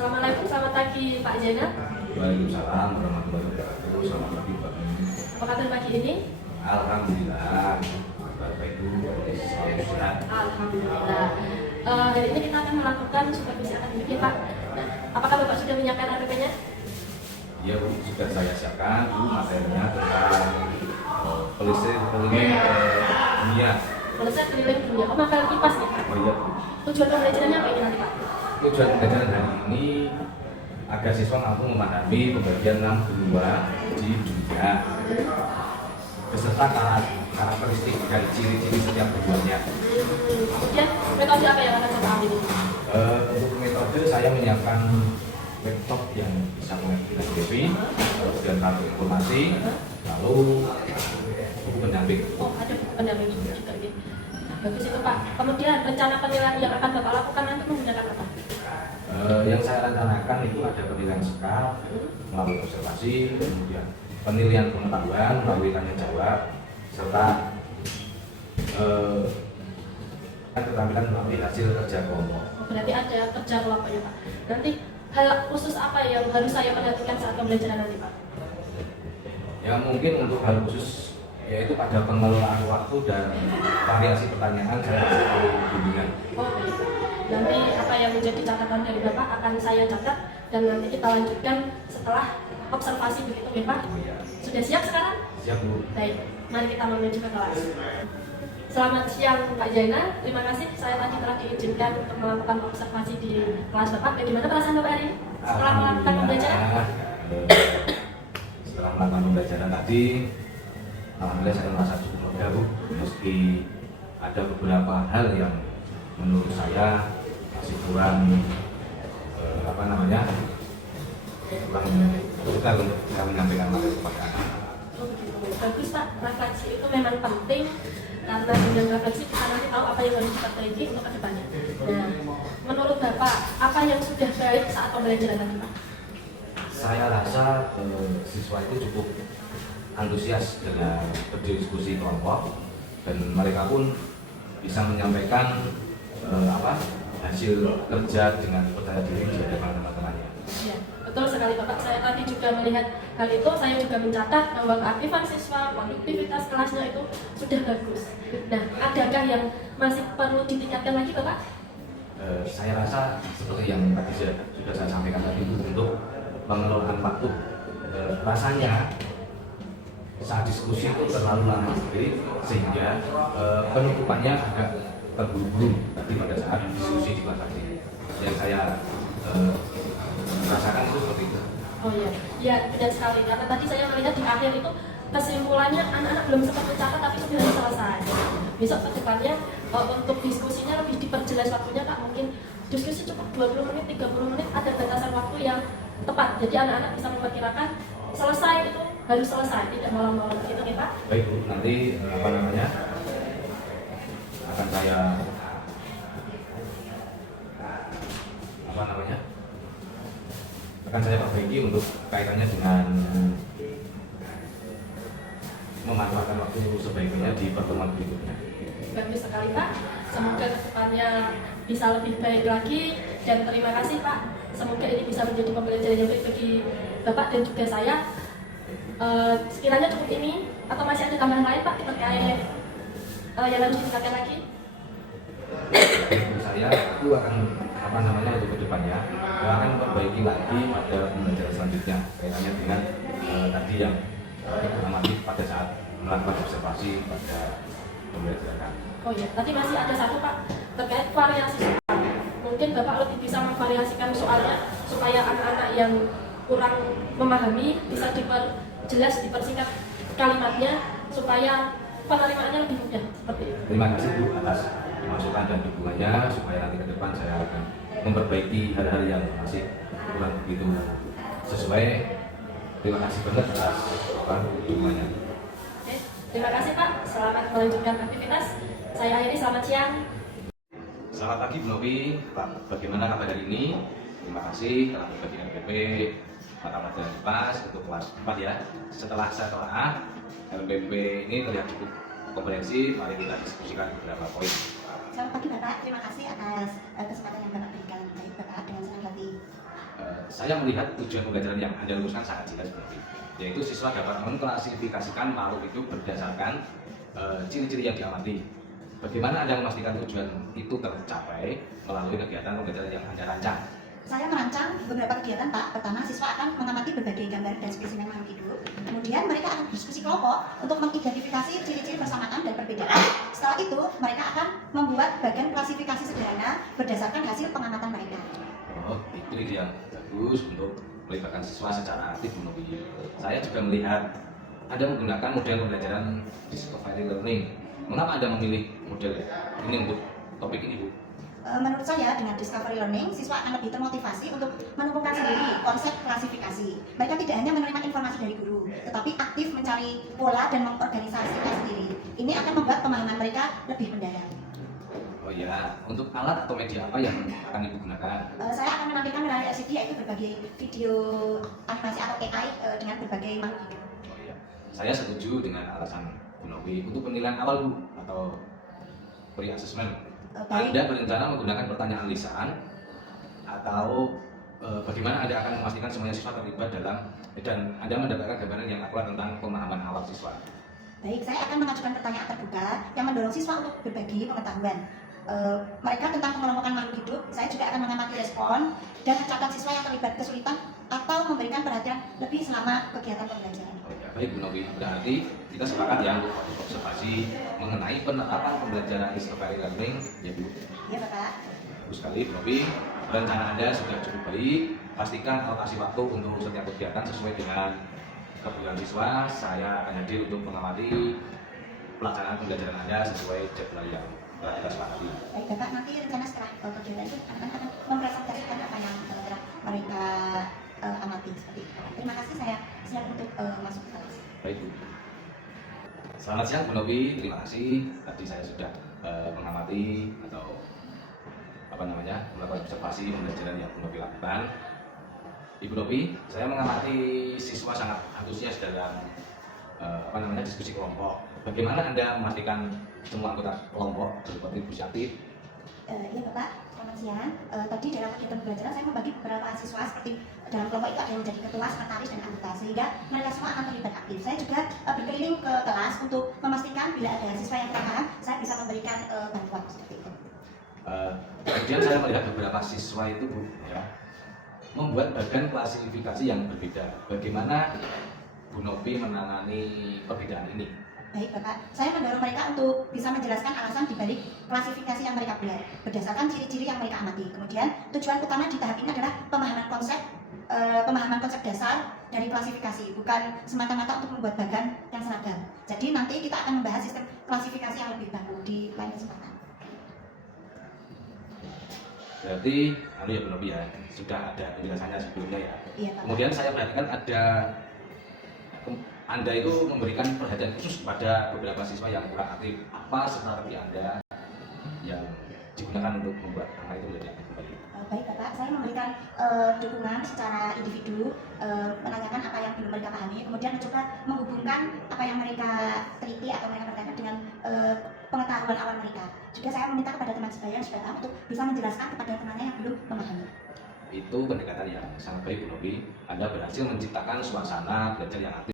Assalamualaikum, selamat pagi Pak Jena. Waalaikumsalam warahmatullahi wabarakatuh. Selamat pagi Pak. Apa kabar pagi ini? Alhamdulillah. Bapak Ibu selalu sehat. Alhamdulillah. Hari ini kita akan melakukan supervisi akademik Pak. Nah, apakah Bapak sudah menyiapkan APP-nya? Ya Bu, sudah saya siapkan Bu materinya tentang keliling dunia. Selesai keliling dunia. Oh, mapel kipas nih. Oh iya Bu. Tujuan pembelajarannya apa ini nanti Pak? Tujuan pembelajaran hari ini agar siswa mampu memahami pembagian 6 benua di dunia beserta karakteristik dan ciri-ciri setiap keduanya. Kemudian metode apa yang akan Bapak ambil ini? Untuk metode saya menyiapkan laptop yang bisa mengerti PDP, kemudian kartu informasi, lalu buku pendamping. Oh, ada buku pendamping juga ini. Bagus itu Pak. Kemudian rencana penilaian yang akan Bapak lakukan nanti menggunakan apa? Yang saya rencanakan itu ada penilaian skala melalui observasi, kemudian penilaian pengetahuan melalui tanya jawab, serta keterampilan melalui hasil kerja kelompok. Berarti ada kerja kelompok ya Pak. Nanti hal khusus apa yang harus saya perhatikan saat pembelajaran nanti Pak? Ya mungkin untuk hal khusus yaitu pada pengelolaan waktu dan variasi pertanyaan saya kasih bimbingan. Oh, baik. Nanti apa yang menjadi catatan dari Bapak akan saya catat dan nanti kita lanjutkan setelah observasi begitu ya Pak. Oh, ya. Sudah siap sekarang? Siap Bu. Baik, mari kita menuju ke kelas. Selamat siang Pak Jaina, terima kasih saya tadi telah diizinkan untuk melakukan observasi di kelas Bapak. Bagaimana perasaan Bapak hari ini setelah melakukan pembelajaran? Setelah melakukan pembelajaran tadi, alhamdulillah saya merasa cukup lega Bu, meski ada beberapa hal yang menurut saya masih kurang kurang detail untuk kita menyampaikan materi kepada anak. Oh begitu, bagus Pak. Refleksi itu memang penting karena dengan refleksi kita nanti tahu apa yang harus diperbaiki untuk kedepannya. Nah, menurut Bapak apa yang sudah baik saat pembelajaran tadi Pak? Saya rasa siswa itu cukup antusias dengan berdiskusi kelompok dan mereka pun bisa menyampaikan hasil kerja dengan percaya diri di hadapan teman-temannya. Ya, betul sekali Bapak. Saya tadi juga melihat hal itu, saya juga mencatat bahwa keaktifan siswa, produktivitas kelasnya itu sudah bagus. Nah, adakah yang masih perlu ditingkatkan lagi Bapak? Saya rasa seperti yang tadi sudah saya sampaikan tadi untuk mengelola waktu. Rasanya saat diskusi itu terlalu lama sekali sehingga penutupannya agak terburu-buru tadi pada saat diskusi di kelas tadi. Yang saya rasakan itu seperti itu. Oh iya, ya benar sekali. Karena tadi saya melihat di akhir itu kesimpulannya anak-anak belum sempat mencatat tapi sudah selesai. Besok ke depannya untuk diskusinya lebih diperjelas waktunya Kak. Mungkin diskusi cukup 20 menit, 30 menit, ada batasan waktu yang tepat. Jadi anak-anak bisa memperkirakan selesai itu harus selesai, tidak malam-malam gitu nih Pak. Baik Bu, nanti akan saya perbaiki untuk kaitannya dengan memanfaatkan waktu sebaiknya di pertemuan berikutnya. Bagus sekali Pak, semoga kedepannya bisa lebih baik lagi dan terima kasih Pak. Semoga ini bisa menjadi pembelajaran yang baik bagi Bapak dan juga saya. Sekiranya cukup ini atau masih ada tambahan lain Pak terkait yang harus ditingkatkan lagi? Menurut saya itu akan untuk kedepannya akan memperbaiki lagi pada pembelajaran selanjutnya kaitannya dengan tadi yang amati pada saat melakukan observasi pada pembelajaran. Oh iya, tadi masih ada satu Pak terkait variasi soal. Mungkin Bapak lebih bisa memvariasikan soalnya supaya anak-anak yang kurang memahami bisa diperjelas, dipersingkat kalimatnya supaya penerimaannya lebih mudah seperti itu. Terima kasih Bu atas masukan dan dukungannya supaya nanti ke depan saya akan memperbaiki hal-hal yang masih kurang begitu sesuai. Terima kasih banget atas dukungannya. Oke, terima kasih Pak. Selamat melanjutkan aktivitas. Saya akhiri, selamat siang. Selamat pagi Bu Novi, Pak. Bagaimana kabar hari ini? Terima kasih telah berbagi LPP mata pelajaran IPAS untuk kelas 4 ya. Setelah saya telah LPP ini terlihat cukup komprehensif, mari kita diskusikan beberapa poin. Selamat pagi Bapak, terima kasih atas kesempatan yang Bapak berikan. Baik Bapak, dengan senang hati. saya melihat tujuan pembelajaran yang Anda luruskan sangat jelas, yaitu siswa dapat mengklasifikasikan makhluk hidup berdasarkan ciri-ciri yang diamati. Bagaimana Anda memastikan tujuan itu tercapai melalui kegiatan pembelajaran yang Anda rancang? Saya merancang beberapa kegiatan, Pak. Pertama, siswa akan mengamati berbagai gambar dan spesimen makhluk hidup. Kemudian mereka akan berdiskusi kelompok untuk mengidentifikasi ciri-ciri persamaan dan perbedaan. Setelah itu, mereka akan membuat bagian klasifikasi sederhana berdasarkan hasil pengamatan mereka. Oh, itu ide yang bagus untuk melibatkan siswa secara aktif, Bu Novi. Saya juga melihat Anda menggunakan model pembelajaran discovery learning. Mengapa Anda memilih model ini untuk topik ini, Bu? Menurut saya, dengan discovery learning, siswa akan lebih termotivasi untuk menemukan sendiri konsep klasifikasi. Mereka tidak hanya menerima informasi dari guru, tetapi aktif mencari pola dan mengorganisasikan sendiri. Ini akan membuat pemahaman mereka lebih mendalam. Oh ya, untuk alat atau media apa yang akan Ibu gunakan? Saya akan menampilkan melalui LCD, yaitu berbagai video animasi atau AI dengan berbagai makhluk hidup. Oh iya, saya setuju dengan alasan Bu Novi. Untuk penilaian awal, Bu, atau pre-assessment, Baik. Anda berencana menggunakan pertanyaan lisan atau bagaimana Anda akan memastikan semuanya siswa terlibat dalam dan Anda mendapatkan gambaran yang akurat tentang pemahaman awal siswa? Baik, saya akan mengajukan pertanyaan terbuka yang mendorong siswa untuk berbagi pengetahuan. Mereka tentang pengelompokan makhluk hidup. Saya juga akan mengamati respon dan mencatat siswa yang terlibat kesulitan atau memberikan perhatian lebih selama kegiatan pembelajaran. Oh ya, baik Bu Novi. Berarti kita sepakat ya untuk observasi mengenai penerapan pembelajaran discovery learning, ya Bu. Iya, Bapak. Bagus sekali Bu Novi. Rencana Anda sudah cukup baik. Pastikan alokasi waktu untuk setiap kegiatan sesuai dengan kebutuhan siswa. Saya akan hadir untuk mengamati pelaksanaan pembelajaran Anda sesuai jadwal yang telah kita sepakati. Baik, Bapak, nanti rencana setelah kegiatan itu akan mempresentasikan apa yang telah mereka amati seperti itu. Terima kasih, saya siap untuk masuk ke kelas. Baik Bu. Selamat siang Bu Novi, terima kasih. Tadi saya sudah mengamati atau melakukan observasi pembelajaran yang Bu Novi lakukan. Ibu Novi, saya mengamati siswa sangat antusias dalam diskusi kelompok. Bagaimana Anda memastikan semua anggota kelompok berkontribusi aktif? Iya, Bapak, selamat siang. Tadi dalam kegiatan pembelajaran saya membagi beberapa siswa seperti dalam kelompok itu ada yang menjadi ketua, sekretaris, dan anggota, sehingga mereka semua akan terlibat aktif. Saya juga berkeliling ke kelas untuk memastikan bila ada siswa yang kurang paham, saya bisa memberikan bantuan seperti itu. Kemudian saya melihat beberapa siswa itu Bu, ya, membuat bagian klasifikasi yang berbeda. Bagaimana Bu Novi menangani perbedaan ini? Baik, Bapak, saya mendorong mereka untuk bisa menjelaskan alasan dibalik klasifikasi yang mereka buat berdasarkan ciri-ciri yang mereka amati. Kemudian tujuan utama di tahap ini adalah pemahaman konsep dasar dari klasifikasi, bukan semata-mata untuk membuat bagan yang seragam. Jadi nanti kita akan membahas sistem klasifikasi yang lebih baru di lain kesempatan. Berarti, ya Bu Novi ya, sudah ada penjelasannya sebelumnya ya. Iya, Pak. Kemudian saya perhatikan Anda itu memberikan perhatian khusus kepada beberapa siswa yang kurang aktif. Apa strategi Anda yang digunakan untuk membuat anak itu menjadi aktif kembali? Baik, Bapak, saya memberikan dukungan secara individu, menanyakan apa yang belum mereka pahami, kemudian mencoba menghubungkan apa yang mereka teliti atau mereka perhatikan dengan pengetahuan awal mereka. Juga saya meminta kepada teman sebaya yang sudah paham untuk bisa menjelaskan kepada temannya yang belum memahami. Itu pendekatan yang sangat baik Bu Novi. Anda berhasil menciptakan suasana belajar yang aktif